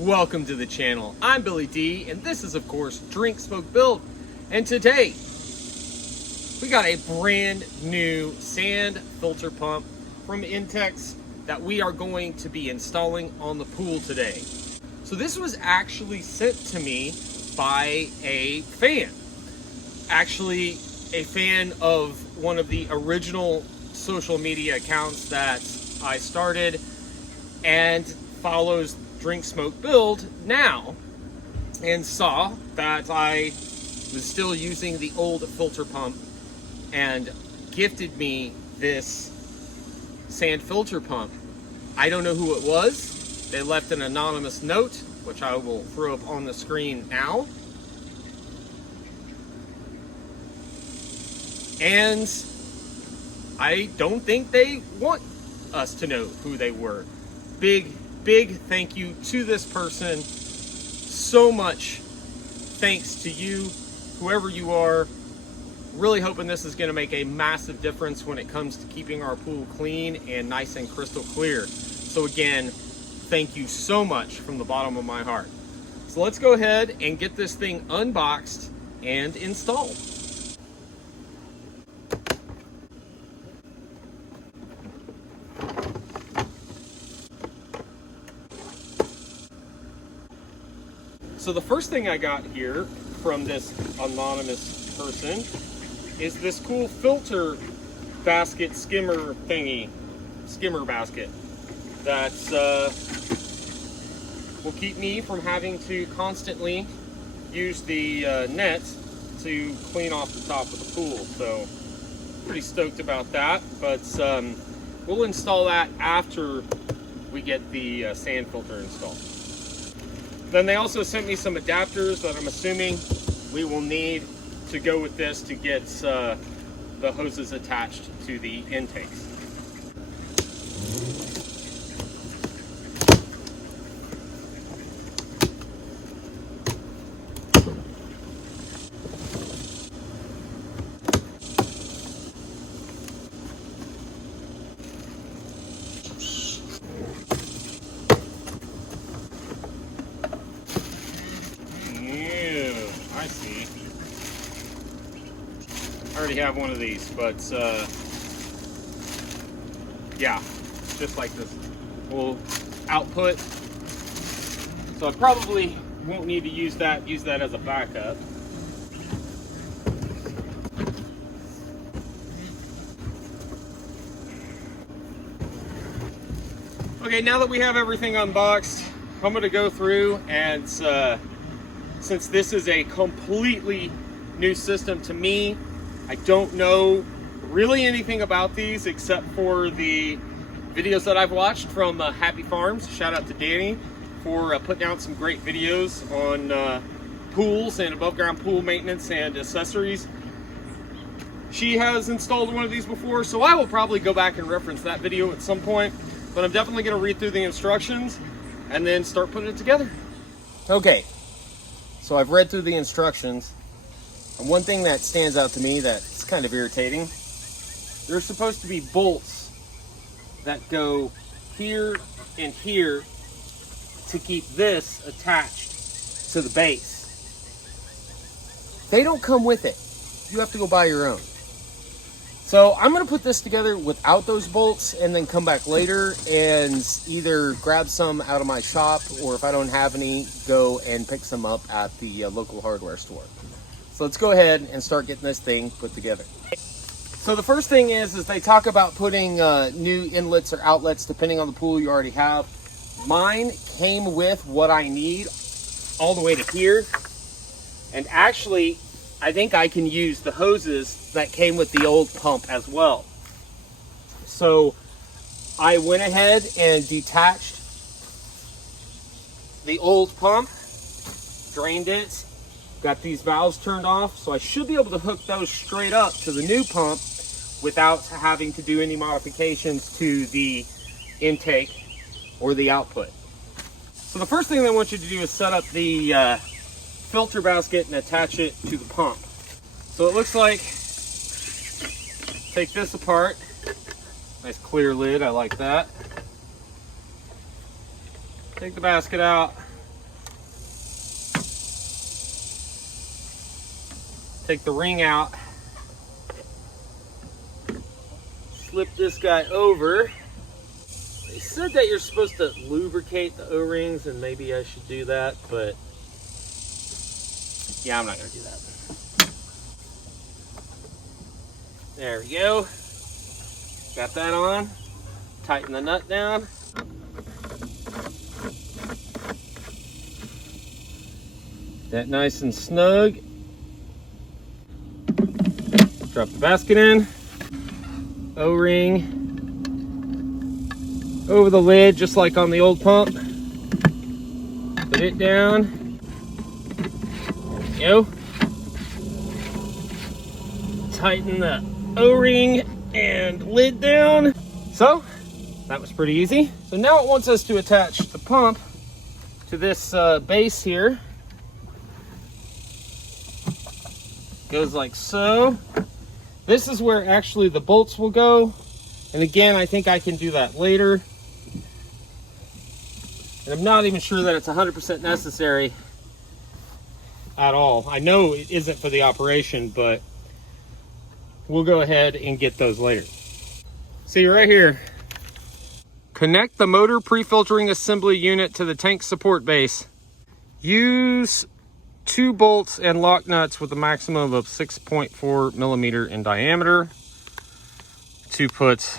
Welcome to the channel. I'm Billy D, and this is of course Drink Smoke Build. And today we got a brand new sand filter pump from Intex that we are going to be installing on the pool today. So this was actually sent to me by a fan. Actually, a fan of one of the original social media accounts that I started and follows Drink Smoke Build now, and saw that I was still using the old filter pump and gifted me this sand filter pump. I don't know who it was. They left an anonymous note, which I will throw up on the screen now. And I don't think they want us to know who they were. Big thank you to this person. So much thanks to you, whoever you are. Really hoping this is going to make a massive difference when it comes to keeping our pool clean and nice and crystal clear. So again, thank you so much from the bottom of my heart. So let's go ahead and get this thing unboxed and installed. So the first thing I got here from this anonymous person is this cool filter basket skimmer thingy, skimmer basket that will keep me from having to constantly use the net to clean off the top of the pool. So pretty stoked about that, but we'll install that after we get the sand filter installed. Then they also sent me some adapters that I'm assuming we will need to go with this to get the hoses attached to the intakes. I see. I already have one of these, but yeah, just like this little output. So I probably won't need to use that as a backup. Okay, now that we have everything unboxed, I'm going to go through and since this is a completely new system to me, I don't know really anything about these except for the videos that I've watched from Happy Farms. Shout out to Danny for putting out some great videos on pools and above ground pool maintenance and accessories. She has installed one of these before, so I will probably go back and reference that video at some point, but I'm definitely going to read through the instructions and then start putting it together. Okay. So I've read through the instructions, and one thing that stands out to me that's kind of irritating, there's supposed to be bolts that go here and here to keep this attached to the base. They don't come with it. You have to go buy your own. So I'm going to put this together without those bolts and then come back later and either grab some out of my shop, or if I don't have any, go and pick some up at the local hardware store. So let's go ahead and start getting this thing put together. So the first thing is they talk about putting new inlets or outlets depending on the pool you already have. Mine came with what I need all the way to here, and actually I think I can use the hoses that came with the old pump as well. So I went ahead and detached the old pump, drained it, got these valves turned off, so I should be able to hook those straight up to the new pump without having to do any modifications to the intake or the output. So the first thing I want you to do is set up the filter basket and attach it to the pump. So it looks like, take this apart, nice clear lid, I like that. Take the basket out, Take the ring out. Slip this guy over. They said that you're supposed to lubricate the O-rings, and maybe I should do that, but yeah, I'm not gonna do that. There we go. Got that on. Tighten the nut down. That nice and snug. Drop the basket in. O-ring over the lid, just like on the old pump. Put it down. There we go. Tighten the O-ring and lid down. So that was pretty easy. So now it wants us to attach the pump to this base here. Goes like so. This is where actually the bolts will go. And again, I think I can do that later. And I'm not even sure that it's 100% necessary at all. I know it isn't for the operation, but we'll go ahead and get those later. See right here. Connect the motor pre-filtering assembly unit to the tank support base. Use 2 bolts and lock nuts with a maximum of 6.4 millimeter in diameter to put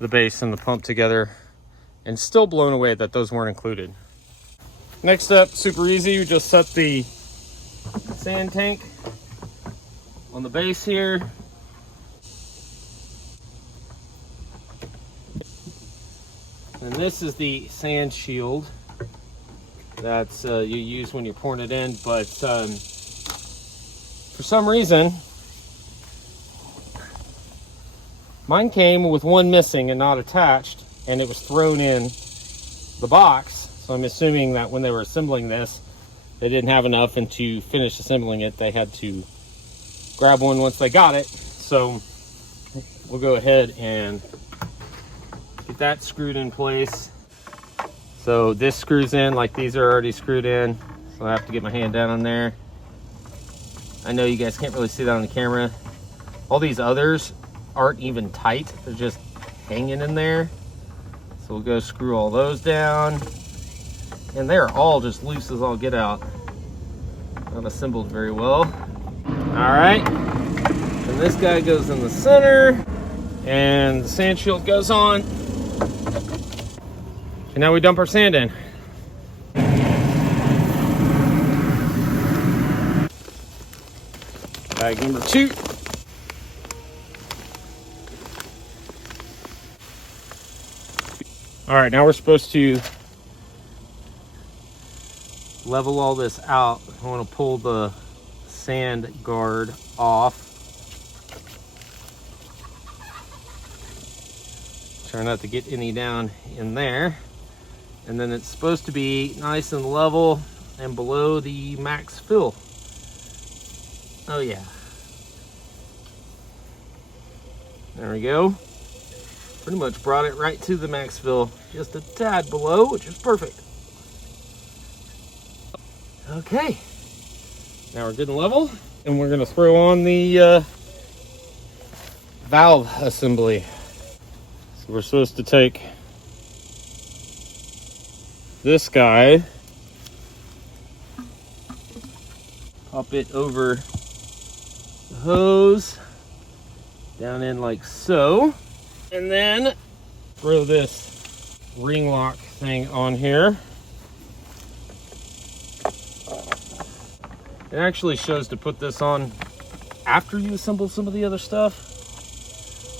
the base and the pump together, and still blown away that those weren't included. Next up, super easy. You just set the sand tank on the base here. And this is the sand shield that's you use when you're pouring it in, but for some reason mine came with one missing and not attached, and it was thrown in the box. So I'm assuming that when they were assembling this, they didn't have enough, and to finish assembling it they had to grab one once they got it. So we'll go ahead and get that screwed in place. So this screws in, like these are already screwed in, so I have to get my hand down on there. I know you guys can't really see that on the camera. All these others aren't even tight, they're just hanging in there. So we'll go screw all those down. And they're all just loose as all get out. Not assembled very well. All right, and this guy goes in the center, and the sand shield goes on. And now we dump our sand in. Bag number 2. All right, now we're supposed to level all this out. I want to pull the sand guard off. Try not to get any down in there. And then it's supposed to be nice and level and below the max fill. Oh yeah. There we go. Pretty much brought it right to the max fill, just a tad below, which is perfect. Okay, now we're good and level, and we're gonna throw on the valve assembly. So we're supposed to take this guy, pop it over the hose, down in like so, and then throw this ring lock thing on here. It actually shows to put this on after you assemble some of the other stuff.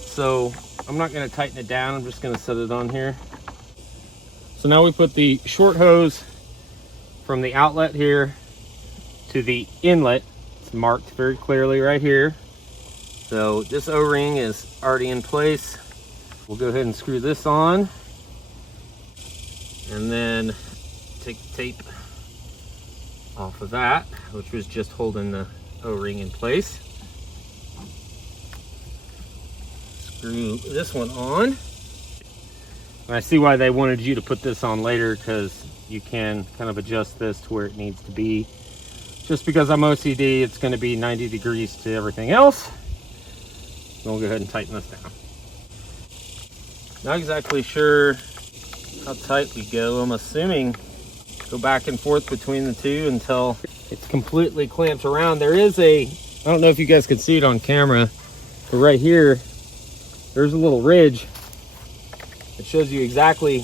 So I'm not going to tighten it down, I'm just going to set it on here. So now we put the short hose from the outlet here to the inlet. It's marked very clearly right here. So this O-ring is already in place. We'll go ahead and screw this on, and then take the tape off of that, which was just holding the O-ring in place. Screw this one on. And I see why they wanted you to put this on later, because you can kind of adjust this to where it needs to be. Just because I'm OCD, it's going to be 90 degrees to everything else. We'll go ahead and tighten this down. Not exactly sure how tight we go. I'm assuming go back and forth between the two until it's completely clamped around. There is I don't know if you guys can see it on camera, but right here, there's a little ridge. It shows you exactly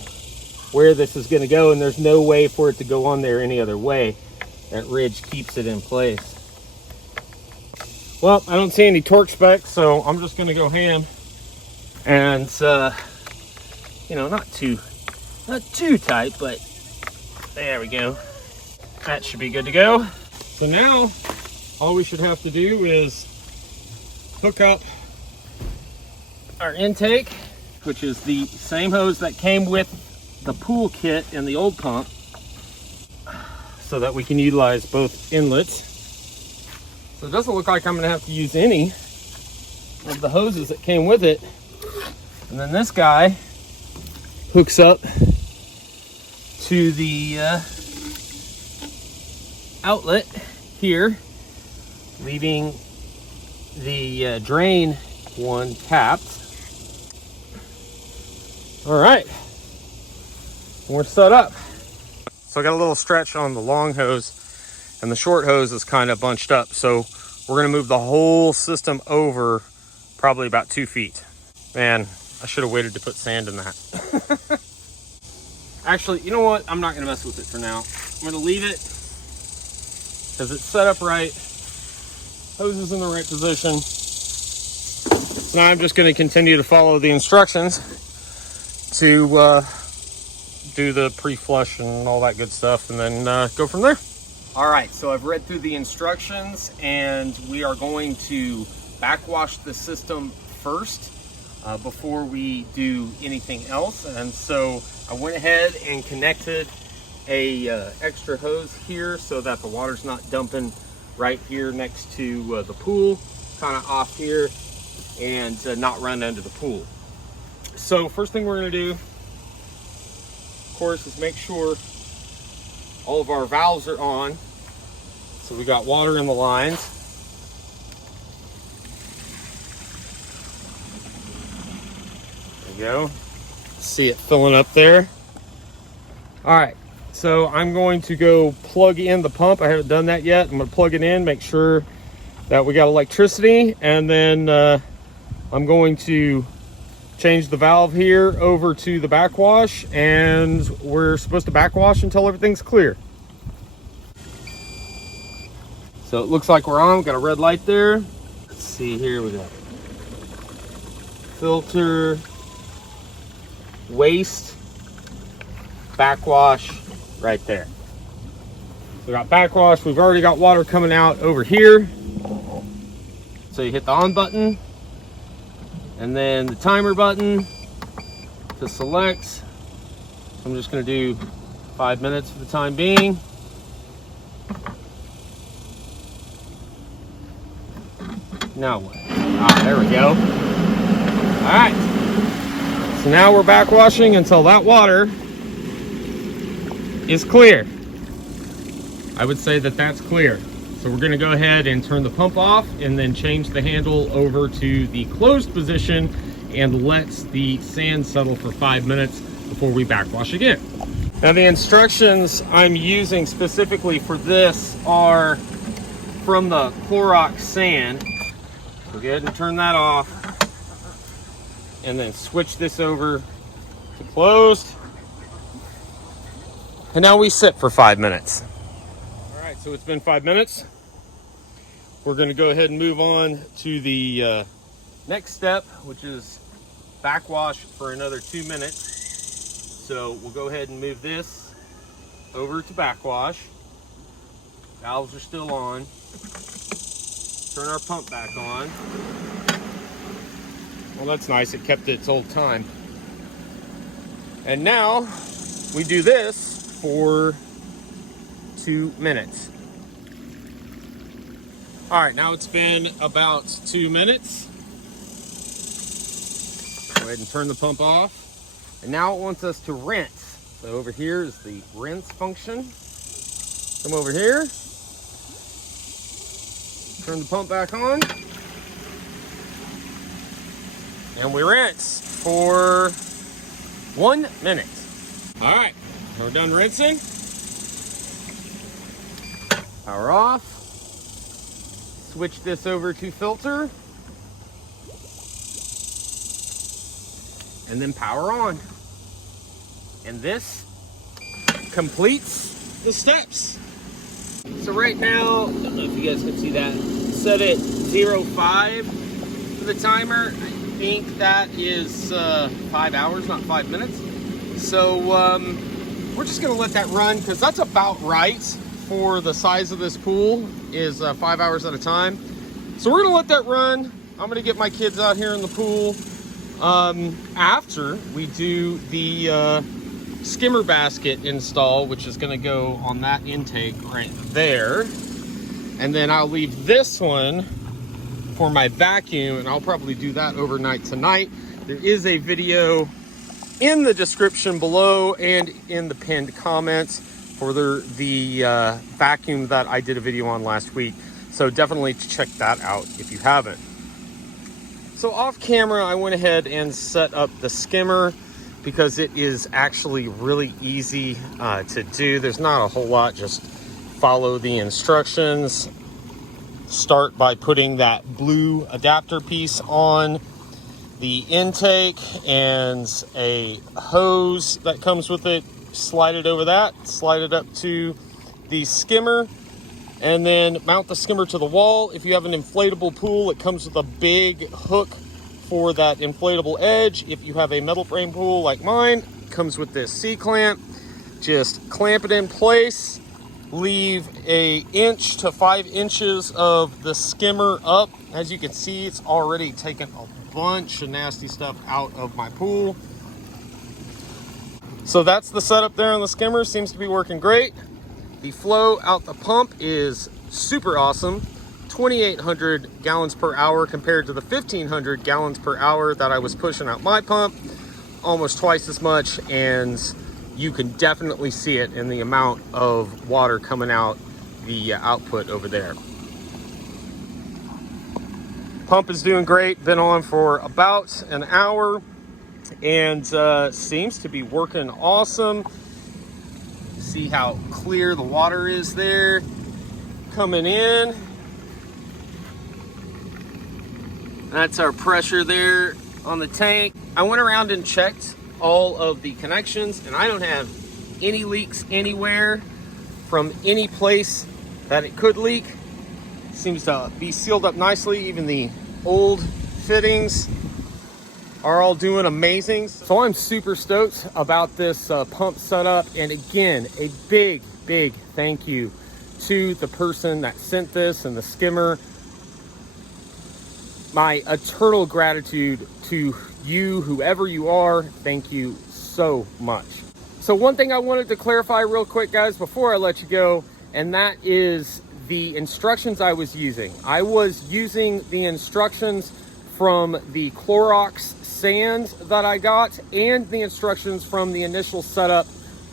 where this is going to go, and there's no way for it to go on there any other way. That ridge keeps it in place. Well, I don't see any torque specs, so I'm just going to go ham. And you know, not too tight, but there we go. That should be good to go. So now all we should have to do is hook up our intake, which is the same hose that came with the pool kit in the old pump, so that we can utilize both inlets. So it doesn't look like I'm gonna have to use any of the hoses that came with it. And then this guy hooks up to the outlet here, leaving the drain one tapped. All right, we're set up. So I got a little stretch on the long hose, and the short hose is kind of bunched up. So we're gonna move the whole system over probably about 2 feet. Man, I should have waited to put sand in that. Actually, you know what? I'm not gonna mess with it for now. I'm gonna leave it because it's set up right. Hose is in the right position. So now I'm just gonna continue to follow the instructions to do the pre-flush and all that good stuff, and then go from there. All right, so I've read through the instructions, and we are going to backwash the system first before we do anything else. And so I went ahead and connected a extra hose here so that the water's not dumping right here next to the pool, kind of off here, and not run into the pool. So first thing we're gonna do, of course, is make sure all of our valves are on. So we got water in the lines. There we go. See it filling up there. All right, so I'm going to go plug in the pump. I haven't done that yet. I'm gonna plug it in, make sure that we got electricity, and then I'm going to change the valve here over to the backwash, and we're supposed to backwash until everything's clear. So it looks like we're on. We've got a red light there. Let's see here, we got filter, waste, backwash right there. We got backwash. We've already got water coming out over here. So you hit the on button, and then the timer button to select. I'm just gonna do 5 minutes for the time being. Now what? Ah, there we go. All right. So now we're backwashing until that water is clear. I would say that that's clear. So we're gonna go ahead and turn the pump off and then change the handle over to the closed position and let the sand settle for 5 minutes before we backwash again. Now the instructions I'm using specifically for this are from the Clorox sand. So go ahead and turn that off and then switch this over to closed. And now we sit for 5 minutes. All right, so it's been 5 minutes. We're gonna go ahead and move on to the next step, which is backwash for another 2 minutes. So we'll go ahead and move this over to backwash. Valves are still on. Turn our pump back on. Well, that's nice, it kept its old time. And now we do this for 2 minutes. All right, now it's been about 2 minutes. Go ahead and turn the pump off. And now it wants us to rinse. So over here is the rinse function. Come over here. Turn the pump back on. And we rinse for 1 minute. All right, we're done rinsing. Power off. Switch this over to filter. And then power on. And this completes the steps. So right now, I don't know if you guys can see that, set it 0.5 for the timer. I think that is 5 hours, not 5 minutes. So we're just gonna let that run because that's about right for the size of this pool, is 5 hours at a time. So we're gonna let that run. I'm gonna get my kids out here in the pool after we do the skimmer basket install, which is going to go on that intake right there. And then I'll leave this one for my vacuum, and I'll probably do that overnight tonight. There is a video in the description below and in the pinned comments for the vacuum that I did a video on last week. So definitely check that out if you haven't. So off camera, I went ahead and set up the skimmer because it is actually really easy to do. There's not a whole lot, just follow the instructions. Start by putting that blue adapter piece on the intake and a hose that comes with it. Slide it over that, slide it up to the skimmer, and then mount the skimmer to the wall. If you have an inflatable pool, it comes with a big hook for that inflatable edge. If you have a metal frame pool like mine, it comes with this C-clamp. Just clamp it in place, leave 1 to 5 inches of the skimmer up. As you can see, it's already taken a bunch of nasty stuff out of my pool. So that's the setup there on the skimmer. Seems to be working great. The flow out the pump is super awesome. 2,800 gallons per hour compared to the 1,500 gallons per hour that I was pushing out my pump. Almost twice as much, and you can definitely see it in the amount of water coming out the output over there. Pump is doing great. Been on for about an hour and seems to be working awesome. See how clear the water is there coming in. That's our pressure there on the tank. I went around and checked all of the connections, and I don't have any leaks anywhere from any place that it could leak. Seems to be sealed up nicely. Even the old fittings are all doing amazing. So I'm super stoked about this pump setup. And again, a big thank you to the person that sent this and the skimmer. My eternal gratitude to you, whoever you are. Thank you so much. So one thing I wanted to clarify real quick, guys, before I let you go, and that is the instructions I was using. I was using the instructions from the Clorox sands that I got and the instructions from the initial setup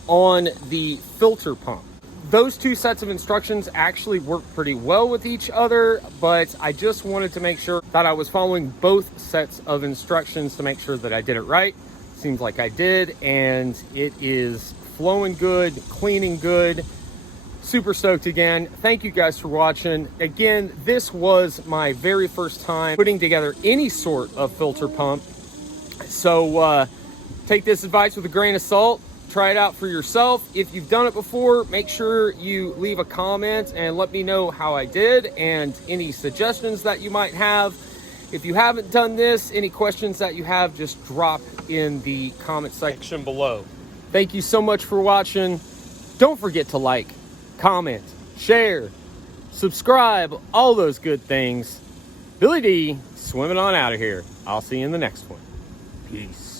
on the filter pump. Those two sets of instructions actually work pretty well with each other, but I just wanted to make sure that I was following both sets of instructions to make sure that I did it right. Seems like I did, and it is flowing good, cleaning good. Super stoked again. Thank you guys for watching. Again, this was my very first time putting together any sort of filter pump. So take this advice with a grain of salt. Try it out for yourself. If you've done it before, make sure you leave a comment and let me know how I did and any suggestions that you might have. If you haven't done this, any questions that you have, just drop in the comment section below. Thank you so much for watching. Don't forget to like, comment, share, subscribe, all those good things. Billy D, swimming on out of here. I'll see you in the next one. Peace.